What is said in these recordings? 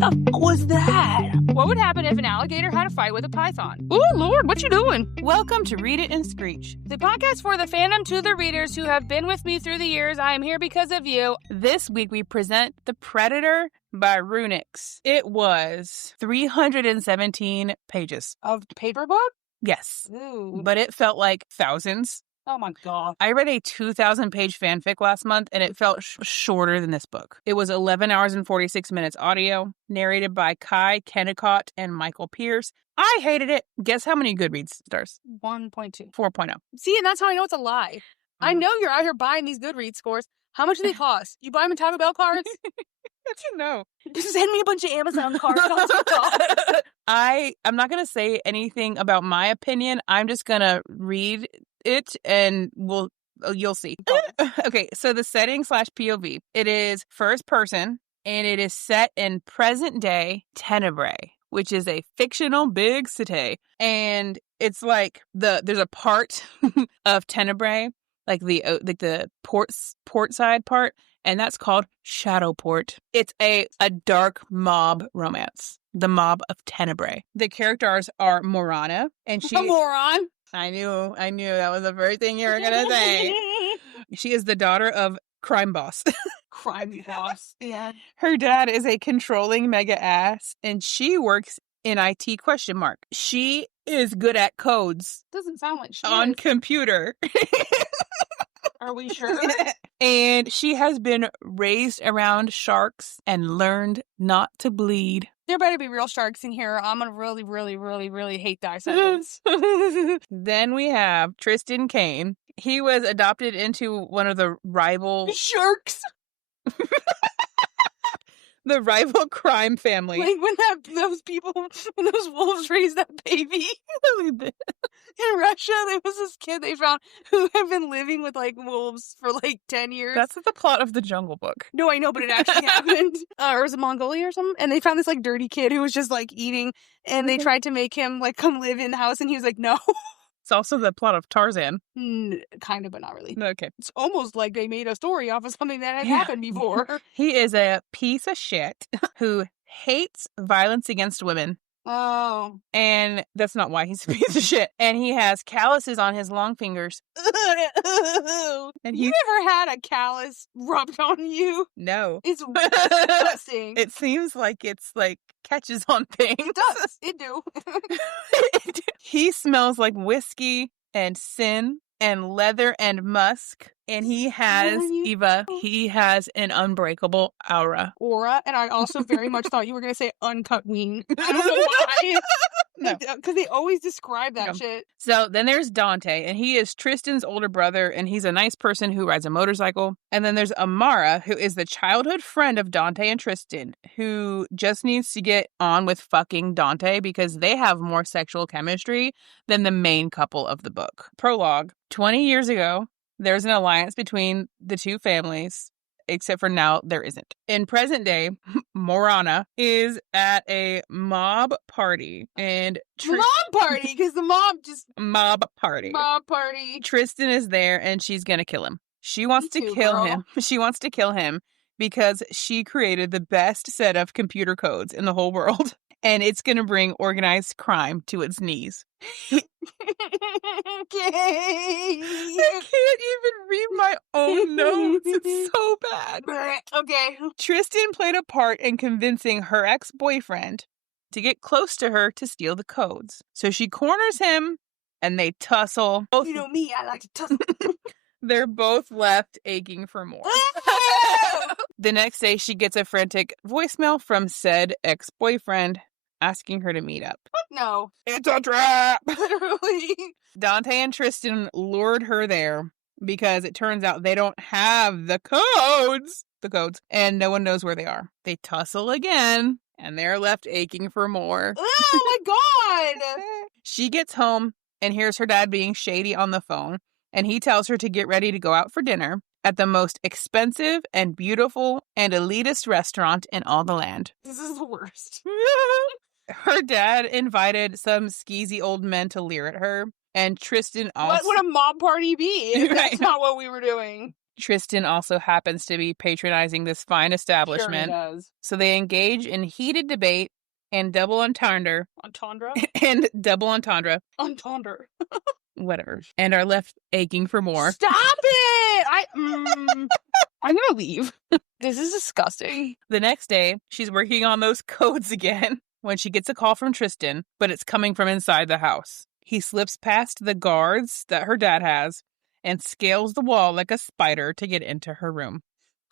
the fuck was that? What would happen if an alligator had a fight with a python? Oh, Lord, what you doing? Welcome to Read It and Screech, the podcast for the fandom to the readers who have been with me through the years. I am here because of you. This week we present The Predator by RuNyx. It was 317 pages. Of the paper book? Yes. Ooh. But it felt like thousands. Oh my God. I read a 2,000-page fanfic last month, and it felt shorter than this book. It was 11 hours and 46 minutes audio, narrated by Kai Kennicott and Michael Pierce. I hated it. Guess how many Goodreads stars? 1.2. 4.0. See, and that's how I know it's a lie. I know you're out here buying these Goodreads scores. How much do they cost? You buy them in Taco Bell cards? How'd you know? Just send me a bunch of Amazon cards on TikTok. I'm not going to say anything about my opinion. I'm just going to read it and you'll see. Okay, so the setting / POV. It is first person, and it is set in present day Tenebrae, which is a fictional big city. And it's like there's a part of Tenebrae, like the port side part, and that's called Shadowport. It's a dark mob romance. The mob of Tenebrae. The characters are Morana, and she... A moron. I knew that was the first thing you were gonna say. She is the daughter of crime boss. Crime boss. Yeah. Her dad is a controlling mega ass, and she works in IT ? She is good at codes Doesn't sound like she on is. computer. Are we sure? And she has been raised around sharks and learned not to bleed. There better be real sharks in here. I'm gonna really, really, really, really hate that sentence. Then we have Tristan Kane. He was adopted into one of the rival Sharks. the rival crime family. Like when those wolves raised that baby. In Russia, there was this kid they found who had been living with like wolves for like 10 years. That's the plot of the Jungle Book. No, I know, but it actually happened. Or was it Mongolia or something? And they found this like dirty kid who was just like eating, and they tried to make him like come live in the house, and he was like, no. It's also the plot of Tarzan. Kind of, but not really. Okay. It's almost like they made a story off of something that had Yeah. happened before. He is a piece of shit who hates violence against women. Oh. And that's not why he's a piece of shit. And he has calluses on his long fingers. And You ever had a callus rubbed on you? No. It's disgusting. It seems like it's like catches on things. It does. It do. He smells like whiskey and sin and leather and musk. And he has, Eva, he has an unbreakable aura. Aura, and I also very much thought you were going to say uncut wing. I don't know why. No. Because they always describe that shit. So then there's Dante, and he is Tristan's older brother, and he's a nice person who rides a motorcycle. And then there's Amara, who is the childhood friend of Dante and Tristan, who just needs to get on with fucking Dante because they have more sexual chemistry than the main couple of the book. Prologue. 20 years ago, there's an alliance between the two families, except for now there isn't. In present day, Morana is at a mob party. And Mob party, because the mob just... Mob party. Mob party. Tristan is there, and she's gonna kill him. She wants Me to too, kill girl. him. She wants to kill him because she created the best set of computer codes in the whole world. And it's gonna bring organized crime to its knees. Okay. I can't even read my own notes. It's so bad. Okay. Tristan played a part in convincing her ex-boyfriend to get close to her to steal the codes. So she corners him, and they tussle. You know me, I like to tussle. They're both left aching for more. The next day, she gets a frantic voicemail from said ex-boyfriend asking her to meet up. No. It's a trap! Literally. Dante and Tristan lured her there because it turns out they don't have the codes, and no one knows where they are. They tussle again, and they're left aching for more. Oh my God! She gets home and hears her dad being shady on the phone, and he tells her to get ready to go out for dinner at the most expensive and beautiful and elitist restaurant in all the land. This is the worst. Her dad invited some skeezy old men to leer at her, And Tristan also... What would a mob party be if Right. that's not what we were doing? Tristan also happens to be patronizing this fine establishment. Sure he does. So they engage in heated debate and double entendre. Entendre? And double entendre. Entendre. Whatever. And are left aching for more. Stop it! I'm gonna leave. This is disgusting. The next day, she's working on those codes again when she gets a call from Tristan, but it's coming from inside the house. He slips past the guards that her dad has and scales the wall like a spider to get into her room.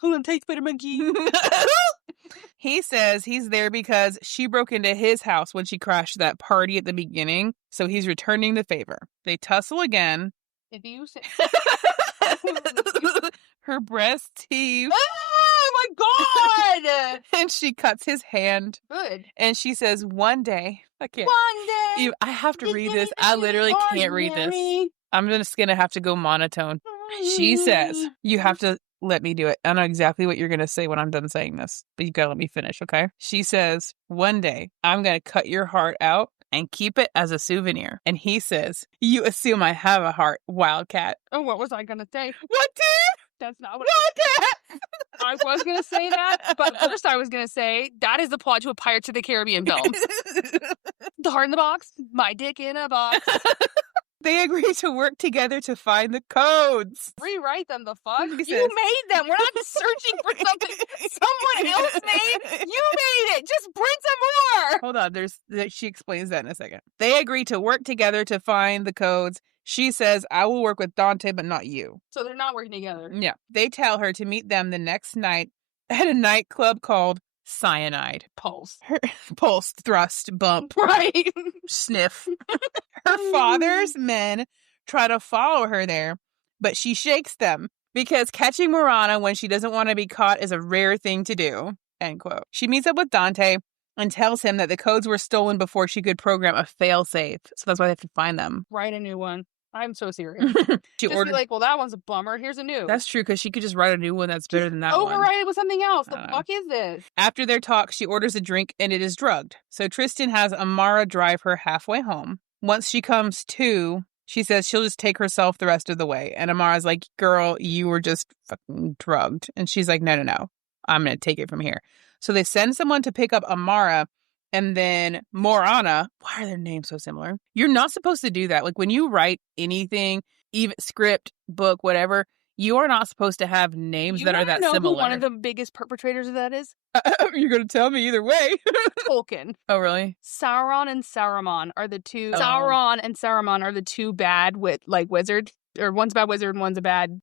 Hold on, take Spider Monkey. He says he's there because she broke into his house when she crashed that party at the beginning, so he's returning the favor. They tussle again. If you say... Her breasts heave. Oh my god! And she cuts his hand. Good. And she says, one day, I can't. One day. I have to read this. I literally can't read this. I'm just going to have to go monotone. She says, you have to let me do it. I know exactly what you're going to say when I'm done saying this, but you got to let me finish, okay? She says, one day, I'm going to cut your heart out and keep it as a souvenir. And he says, you assume I have a heart, Wildcat. Oh, what was I going to say? What, dude? That's not what Wildcat! I was going to say that, but first I was going to say, that is the plot to a Pirates of the Caribbean film. The heart in the box, my dick in a box. They agree to work together to find the codes. Rewrite them, the fuck? He says- You made them. We're not searching for something someone else made. You made it. Just print some more. Hold on. She explains that in a second. They agree to work together to find the codes. She says, I will work with Dante, but not you. So they're not working together. Yeah. They tell her to meet them the next night at a nightclub called Cyanide. Pulse. Pulse, thrust, bump, Right. sniff. Her father's men try to follow her there, but she shakes them because catching Morana when she doesn't want to be caught is a rare thing to do. End quote. She meets up with Dante and tells him that the codes were stolen before she could program a failsafe. So that's why they have to find them. Write a new one. I'm so serious. She Just ordered. be like, well, that one's a bummer. Here's a new. That's true, because she could just write a new one that's better than that one. Overwrite it with something else. The I don't fuck is this? After their talk, she orders a drink and it is drugged. So Tristan has Amara drive her halfway home. Once she comes to, she says she'll just take herself the rest of the way. And Amara's like, girl, you were just fucking drugged. And she's like, no. I'm going to take it from here. So they send someone to pick up Amara. And then Morana, why are their names so similar? You're not supposed to do that. Like when you write anything, even script, book, whatever, you are not supposed to have names that are that know similar. Who one of the biggest perpetrators of that is? You're going to tell me either way. Tolkien. Oh, really? Sauron and Saruman are the two. Sauron and Saruman are the two bad wizards. Or one's a bad wizard and one's a bad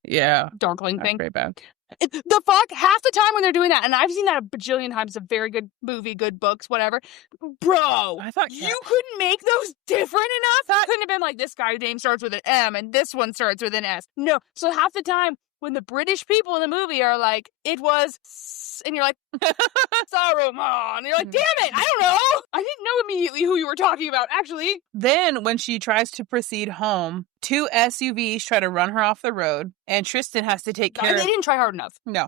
darkling thing. Very bad. The fuck? Half the time when they're doing that, and I've seen that a bajillion times, a very good movie, good books, whatever. Bro, I thought you couldn't make those different enough? That couldn't have been like, this guy's name starts with an M and this one starts with an S. No. So half the time when the British people in the movie are like, it was, and you're like, Saruman. And you're like, damn it, I don't know. I didn't know immediately who you were talking about, actually. Then, when she tries to proceed home, 2 SUVs try to run her off the road, and Tristan has to take care of it. They didn't try hard enough. No.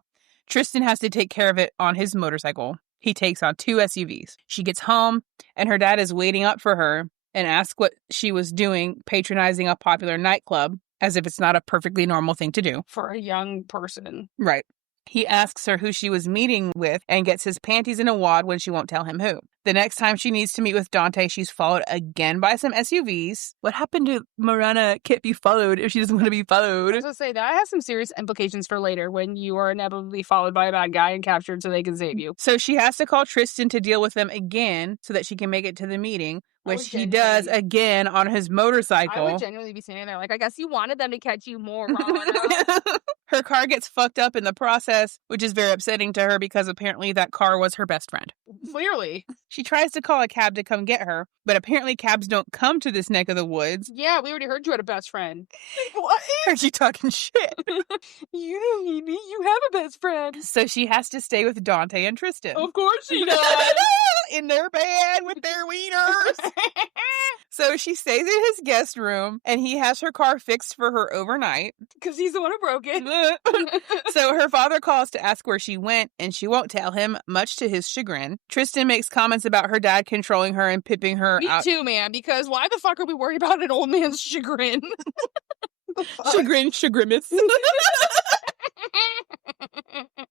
Tristan has to take care of it on his motorcycle. He takes on 2 SUVs. She gets home, and her dad is waiting up for her and asks what she was doing, patronizing a popular nightclub, as if it's not a perfectly normal thing to do. For a young person. Right. He asks her who she was meeting with and gets his panties in a wad when she won't tell him who. The next time she needs to meet with Dante, she's followed again by some SUVs. What happened to Morana can't be followed if she doesn't want to be followed? I was going to say, that has some serious implications for later when you are inevitably followed by a bad guy and captured so they can save you. So she has to call Tristan to deal with them again so that she can make it to the meeting, which he does again on his motorcycle. I would genuinely be standing there like, I guess you wanted them to catch you more, Morana. Her car gets fucked up in the process, which is very upsetting to her because apparently that car was her best friend. Clearly. She tries to call a cab to come get her, but apparently cabs don't come to this neck of the woods. Yeah, we already heard you had a best friend. What? Heard you talking shit. You don't need me. You have a best friend. So she has to stay with Dante and Tristan. Of course she does. In their bed with their wieners. So she stays in his guest room, and he has her car fixed for her overnight. Because he's the one who broke it. So her father calls to ask where she went, and she won't tell him, much to his chagrin. Tristan makes comments about her dad controlling her and pipping her Me out. too, man, because why the fuck are we worried about an old man's chagrin? Chagrimus.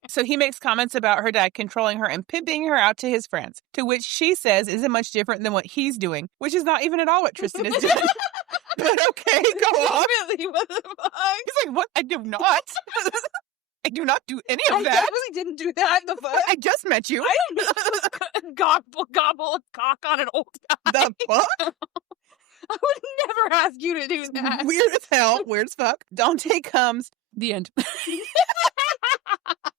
So he makes comments about her dad controlling her and pimping her out to his friends, to which she says isn't much different than what he's doing, which is not even at all what Tristan is doing. But okay, go on. Really, what the fuck? He's like, what? I do not. I do not do any of I that. definitely didn't do that. The fuck? I just met you. I didn't gobble a cock on an old guy. The fuck? I would never ask you to do that. Weird as hell. Weird as fuck. Dante comes. The end.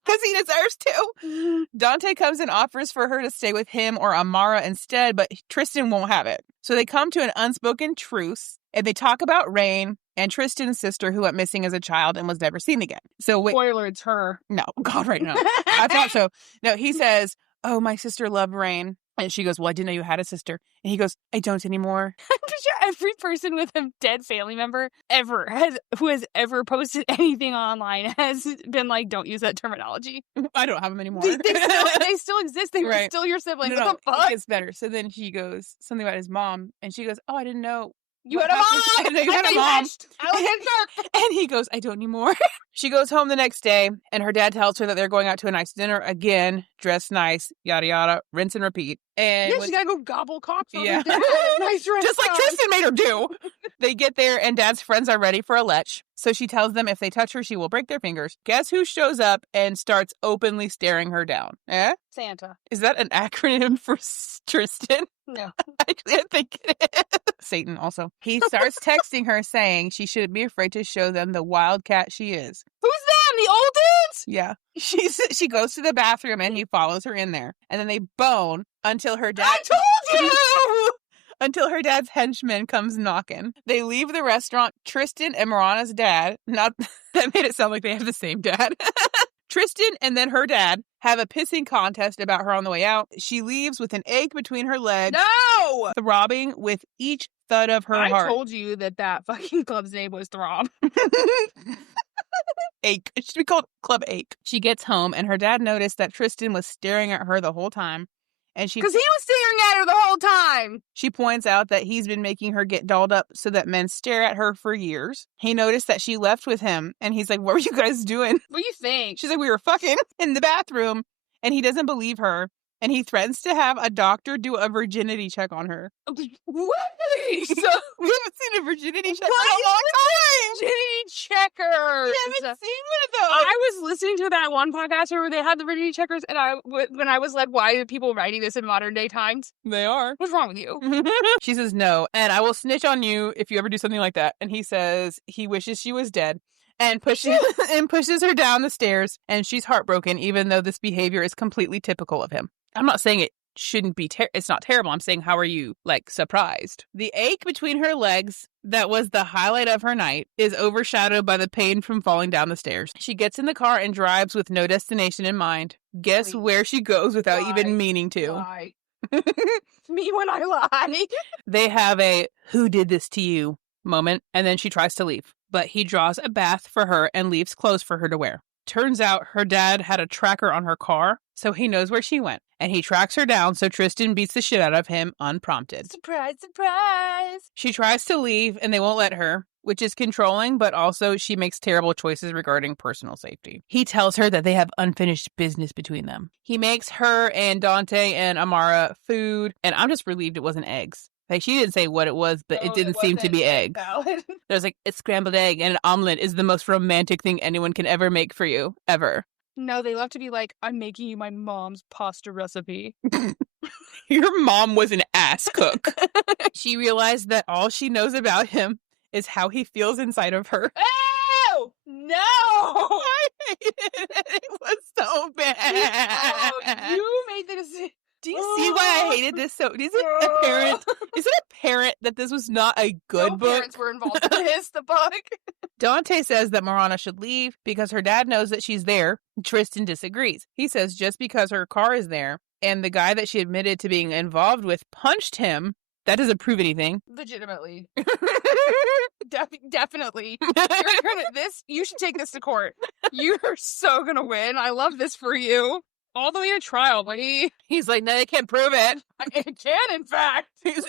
Because he deserves to. Dante comes and offers for her to stay with him or Amara instead, but Tristan won't have it. So they come to an unspoken truce, and they talk about Rain and Tristan's sister who went missing as a child and was never seen again. So wait. Spoiler, it's her. No, God, right now. I thought so. No, he says, oh, my sister loved Rain. And she goes, well, I didn't know you had a sister. And he goes, I don't anymore. I'm pretty sure every person with a dead family member who has ever posted anything online has been like, don't use that terminology. I don't have them anymore. They still exist. They were Right. still your sibling. No, What the fuck? it gets better. So then she goes, something about his mom. And she goes, oh, I didn't know. You had a mom! You had a mom. I was in shock. And he goes, I don't anymore. She goes home the next day, and her dad tells her that they're going out to a nice dinner again, dress nice, yada yada, rinse and repeat. And Yeah, she's gotta go gobble cocks on Yeah. her dinner. Nice restaurant. just like Tristan made her do. They get there, and Dad's friends are ready for a lech. So she tells them if they touch her, she will break their fingers. Guess who shows up and starts openly staring her down? Eh? Santa. Is that an acronym for Tristan? No. Actually, I think it is. Satan also. He starts texting her saying she shouldn't be afraid to show them the wildcat she is. Who's them? The old dudes? Yeah. She goes to the bathroom and he follows her in there. And then they bone until her dad... I told you! Until her dad's henchman comes knocking. They leave the restaurant. Tristan and Marana's dad... Not... That made it sound like they have the same dad. Tristan and then her dad have a pissing contest about her on the way out. She leaves with an ache between her legs. No! Throbbing with each thud of her I heart. told you that fucking club's name was Throb. Ache. It should be called Club Ache. She gets home and her dad noticed that Tristan was staring at her the whole time. And Because he was staring at her the whole time. She points out that he's been making her get dolled up so that men stare at her for years. He noticed that she left with him, and he's like, what were you guys doing? What do you think? She's like, we were fucking in the bathroom, and he doesn't believe her, and he threatens to have a doctor do a virginity check on her. What? So, we haven't seen a virginity check in a long time! Virginity checkers. We haven't seen one of those! I was listening to that one podcast where they had the virginity checkers, and when I was led, why are people writing this in modern day times? They are. What's wrong with you? She says no, and I will snitch on you if you ever do something like that. And he says he wishes she was dead. And pushes her down the stairs, and she's heartbroken, even though this behavior is completely typical of him. I'm not saying it shouldn't be, it's not terrible. I'm saying, how are you, surprised? The ache between her legs that was the highlight of her night is overshadowed by the pain from falling down the stairs. She gets in the car and drives with no destination in mind. Guess where she goes without even meaning to. Lie. Me when I lie. They have a who did this to you moment, and then she tries to leave. But he draws a bath for her and leaves clothes for her to wear. Turns out her dad had a tracker on her car, so he knows where she went. And he tracks her down, so Tristan beats the shit out of him unprompted. Surprise, surprise. She tries to leave, and they won't let her, which is controlling, but also she makes terrible choices regarding personal safety. He tells her that they have unfinished business between them. He makes her and Dante and Amara food, and I'm just relieved it wasn't eggs. She didn't say what it was, but it didn't seem to be egg. There's a scrambled egg, and an omelet is the most romantic thing anyone can ever make for you, ever. No, they love to be like, I'm making you my mom's pasta recipe. Your mom was an ass cook. She realized that all she knows about him is how he feels inside of her. Oh! No! I hated it. It was so bad. You made the decision. Do you see why I hated this? So is it apparent that this was not a good book? Parents were involved in this, the book. Dante says that Marana should leave because her dad knows that she's there. Tristan disagrees. He says just because her car is there and the guy that she admitted to being involved with punched him That doesn't prove anything. Legitimately. Definitely. You should take this to court. You're so gonna win. I love this for you. All the way to trial, buddy. He's like, no, they can't prove it. It can, in fact. He's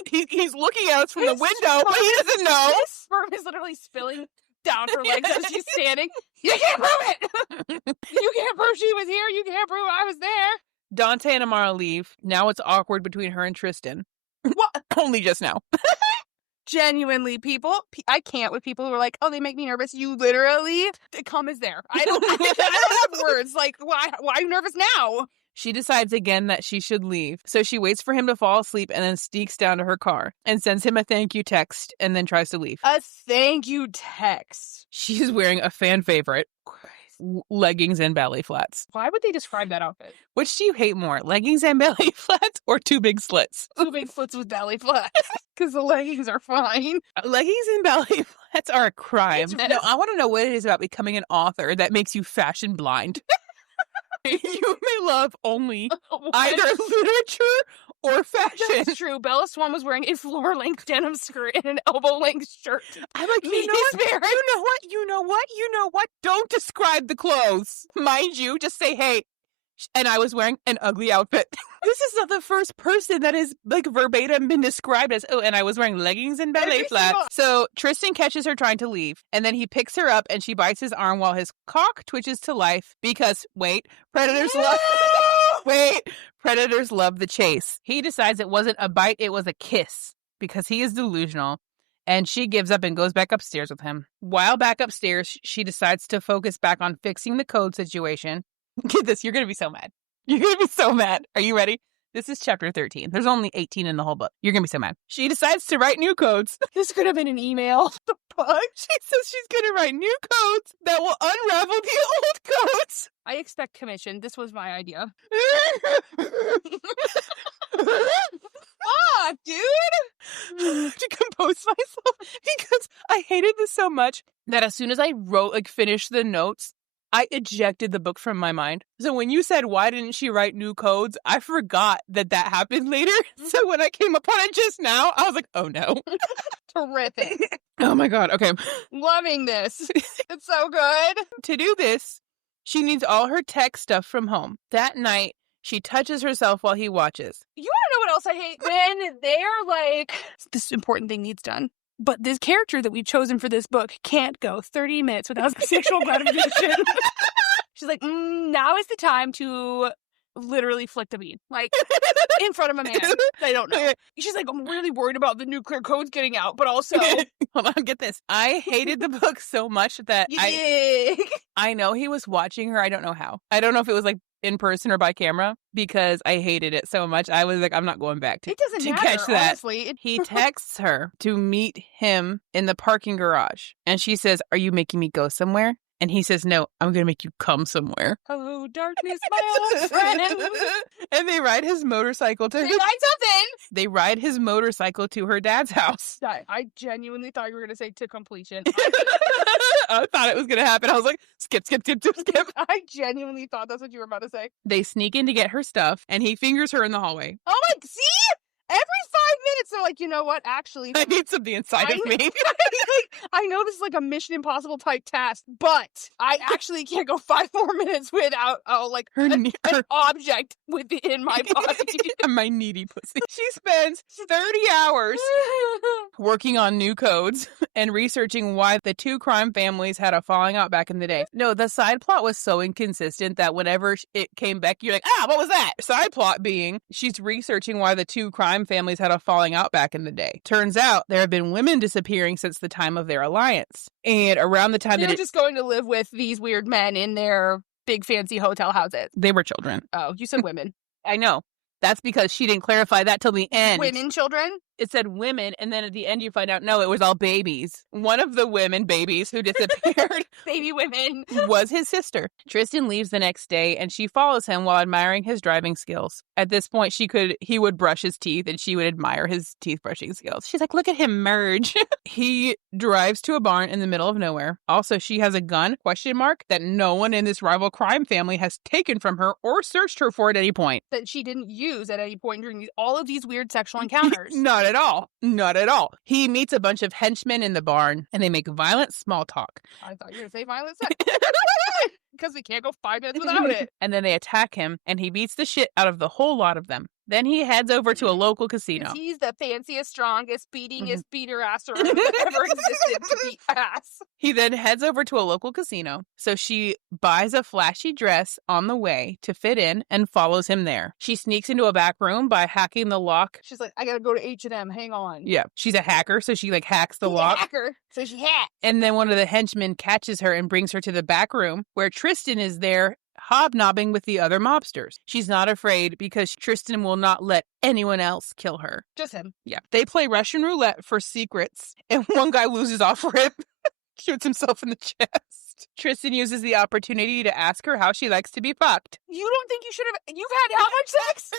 looking at us from the window, but he doesn't know. His sperm is literally spilling down her legs as she's standing. You can't prove it. You can't prove she was here. You can't prove I was there. Dante and Amara leave. Now it's awkward between her and Tristan. What? Only just now. Genuinely, people, I can't with people who are like, oh, they make me nervous. You literally, the cum is there. I don't have words. Like, why are you nervous now? She decides again that she should leave. So she waits for him to fall asleep and then sneaks down to her car and sends him a thank you text and then tries to leave. A thank you text. She's wearing a fan favorite. Leggings and ballet flats. Why would they describe that outfit? Which do you hate more, leggings and ballet flats or two big slits? Two big slits with ballet flats. Because the leggings are fine. Leggings and ballet flats are a crime. Yes. No, I want to know what it is about becoming an author that makes you fashion blind. You may love only either literature or fashion. That's true. Bella Swan was wearing a floor-length denim skirt and an elbow-length shirt. I'm like, you know what? Don't describe the clothes. Mind you, just say, hey. And I was wearing an ugly outfit. This is not the first person that is like verbatim been described as, oh, and I was wearing leggings and ballet flats. So Tristan catches her trying to leave, and then he picks her up and she bites his arm while his cock twitches to life because, predators love the chase. He decides it wasn't a bite, it was a kiss because he is delusional. And she gives up and goes back upstairs with him. While back upstairs, she decides to focus back on fixing the code situation. Get this, you're going to be so mad. You're going to be so mad. Are you ready? This is chapter 13. There's only 18 in the whole book. You're going to be so mad. She decides to write new codes. This could have been an email. The fuck? She says she's going to write new codes that will unravel the old codes. I expect commission. This was my idea. Fuck, dude! To compose myself because I hated this so much that as soon as I finished the notes, I ejected the book from my mind. So when you said, why didn't she write new codes? I forgot that happened later. So when I came upon it just now, I was like, oh no. Terrific. Oh my God. Okay. Loving this. It's so good. To do this, she needs all her tech stuff from home. That night, she touches herself while he watches. You want to know what else I hate? When they're like, this important thing needs done. But this character that we've chosen for this book can't go 30 minutes without sexual gratification. She's like, now is the time to literally flick the bean. Like, in front of a man. They don't know. She's like, I'm really worried about the nuclear codes getting out, but also... Hold on, get this. I hated the book so much that I know he was watching her. I don't know how. I don't know if it was like in person or by camera because I hated it so much. I was like, I'm not going back to catch that. Honestly. He texts her to meet him in the parking garage. And she says, are you making me go somewhere? And he says, no, I'm going to make you come somewhere. Hello, darkness, my old friend. And they ride his motorcycle to They ride something. They ride his motorcycle to her dad's house. I genuinely thought you were going to say to completion. I thought it was going to happen. I was like, skip. I genuinely thought that's what you were about to say. They sneak in to get her stuff, and he fingers her in the hallway. Oh my, see? Every 5 minutes, they're like, you know what? Actually, I need something inside of me. I know this is like a Mission Impossible type task, but I actually can't go 5 more minutes without an object within my body. My needy pussy. She spends 30 hours working on new codes and researching why the two crime families had a falling out back in the day. No, the side plot was so inconsistent that whenever it came back, you're like, what was that? Side plot being she's researching why the two crime families had a falling out back in the day. Turns out there have been women disappearing since the time of their alliance. And around the time they're just going to live with these weird men in their big fancy hotel houses. They were children. Oh, you said women. I know. That's because she didn't clarify that till the end. Women, children? It said women, and then at the end you find out, no, it was all babies. One of the women babies who disappeared baby women was his sister. Tristan leaves the next day, and she follows him while admiring his driving skills. At this point, he would brush his teeth, and she would admire his teeth brushing skills. She's like, look at him merge. He drives to a barn in the middle of nowhere. Also, she has a gun, ? That no one in this rival crime family has taken from her or searched her for at any point. That she didn't use at any point during all of these weird sexual encounters. Not at all. Not at all. He meets a bunch of henchmen in the barn, and they make violent small talk. I thought you were going to say violent sex. Because we can't go 5 minutes without it. And then they attack him, and he beats the shit out of the whole lot of them. Then he heads over to a local casino. He's the fanciest, strongest, beatingest beater asser ever existed to beat ass. He then heads over to a local casino, so she buys a flashy dress on the way to fit in and follows him there. She sneaks into a back room by hacking the lock. She's like, I gotta go to H&M, hang on. Yeah, she's a hacker, so she hacks the lock. Hacker, so she hacks. And then one of the henchmen catches her and brings her to the back room where Tristan is there hobnobbing with the other mobsters. She's not afraid because Tristan will not let anyone else kill her. Just him. Yeah. They play Russian roulette for secrets, and one guy loses off rip, shoots himself in the chest. Tristan uses the opportunity to ask her how she likes to be fucked. You don't think you should have... You've had how much sex?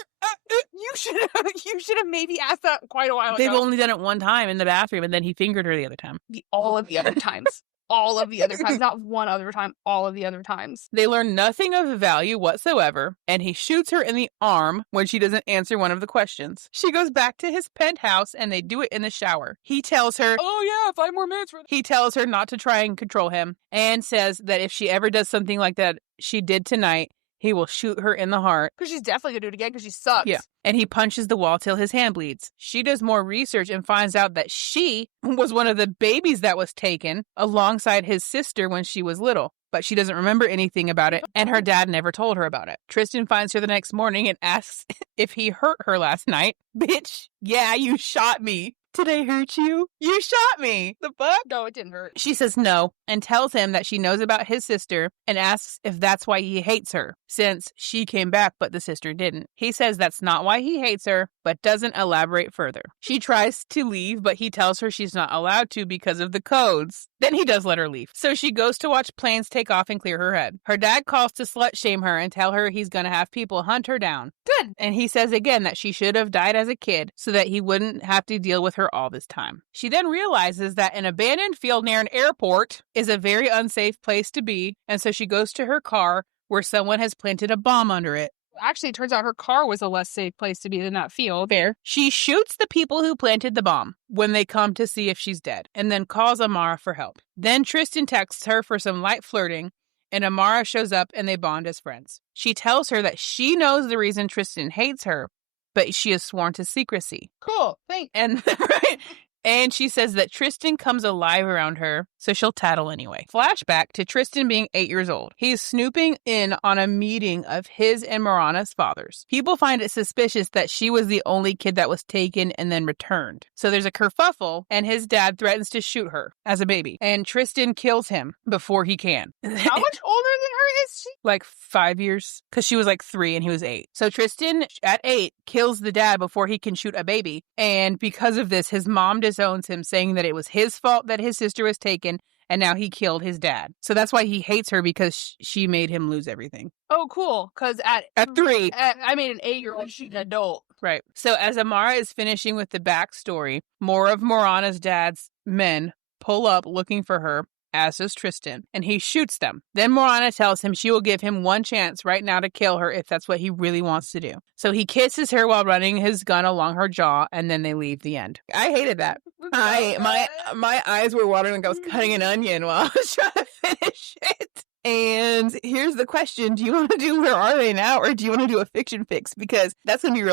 You should have maybe asked that quite a while ago. They've only done it one time in the bathroom, and then he fingered her the other time. All of the other times. All of the other times. Not one other time. All of the other times. They learn nothing of value whatsoever, and he shoots her in the arm when she doesn't answer one of the questions. She goes back to his penthouse, and they do it in the shower. He tells her, oh yeah, 5 more minutes. He tells her not to try and control him, and says that if she ever does something like that she did tonight, he will shoot her in the heart. Because she's definitely going to do it again because she sucks. Yeah. And he punches the wall till his hand bleeds. She does more research and finds out that she was one of the babies that was taken alongside his sister when she was little. But she doesn't remember anything about it, and her dad never told her about it. Tristan finds her the next morning and asks if he hurt her last night. Bitch, yeah, you shot me. Did I hurt you? You shot me. The fuck? No, it didn't hurt. She says no and tells him that she knows about his sister and asks if that's why he hates her, since she came back but the sister didn't. He says that's not why he hates her, but doesn't elaborate further. She tries to leave, but he tells her she's not allowed to because of the codes. Then he does let her leave. So she goes to watch planes take off and clear her head. Her dad calls to slut shame her and tell her he's gonna have people hunt her down. Good. And he says again that she should have died as a kid so that he wouldn't have to deal with her all this time. She then realizes that an abandoned field near an airport is a very unsafe place to be, and so she goes to her car where someone has planted a bomb under it. Actually, it turns out her car was a less safe place to be than that field. Fair. She shoots the people who planted the bomb when they come to see if she's dead, and then calls Amara for help. Then Tristan texts her for some light flirting, and Amara shows up and they bond as friends. She tells her that she knows the reason Tristan hates her, but she is sworn to secrecy. Cool, thanks. And right. And she says that Tristan comes alive around her, so she'll tattle anyway. Flashback to Tristan being 8 years old. He's snooping in on a meeting of his and Marana's fathers. People find it suspicious that she was the only kid that was taken and then returned. So there's a kerfuffle, and his dad threatens to shoot her as a baby. And Tristan kills him before he can. How much older than her is she? Like 5 years, because she was like 3 and he was 8. So Tristan, at 8, kills the dad before he can shoot a baby. And because of this, his mom disowns him, saying that it was his fault that his sister was taken, and now he killed his dad. So that's why he hates her, because she made him lose everything. Oh, cool. Because at 3, I made an 8-year-old shoot an adult. Right. So as Amara is finishing with the backstory, more of Marana's dad's men pull up looking for her, as does Tristan, and he shoots them. Then Marana tells him she will give him one chance right now to kill her if that's what he really wants to do. So he kisses her while running his gun along her jaw, and then they leave. The end. I hated that. My eyes were watering like I was cutting an onion while I was trying to finish it. And here's the question. Do you want to do Where Are They Now, or do you want to do a fiction fix? Because that's going to be a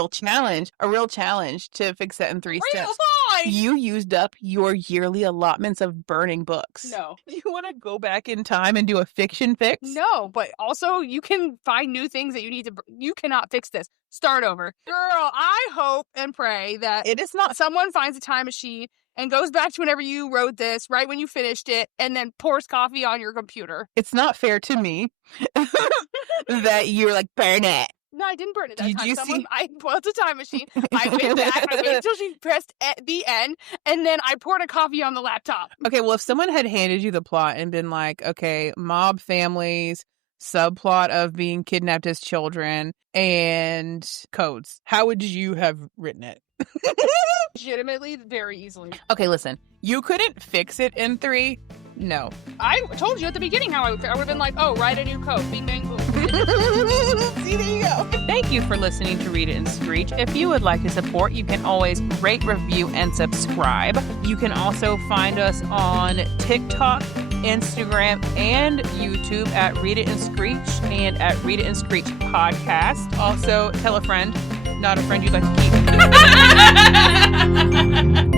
real challenge to fix that in 3 steps. You used up your yearly allotments of burning books. No. You want to go back in time and do a fiction fix? No, but also you can find new things that you need to... You cannot fix this. Start over. Girl, I hope and pray that it is not. Someone finds a time machine and goes back to whenever you wrote this, right when you finished it, and then pours coffee on your computer. It's not fair to me that you're like, burn it. No, I didn't burn it that Did time. you see? I pulled a time machine. I went back. I waited until she pressed the end, and then I poured a coffee on the laptop. Okay, well, if someone had handed you the plot and been like, okay, mob families, subplot of being kidnapped as children, and codes, how would you have written it? Legitimately, very easily. Okay, listen. You couldn't fix it in 3? No. I told you at the beginning how I would have been like, oh, write a new code. Bing, bang, boom. See, there you go. Thank you for listening to Read It and Screech. If you would like to support, you can always rate, review, and subscribe. You can also find us on TikTok, Instagram, and YouTube at Read It and Screech and at Read It and Screech Podcast. Also, tell a friend, not a friend you'd like to keep.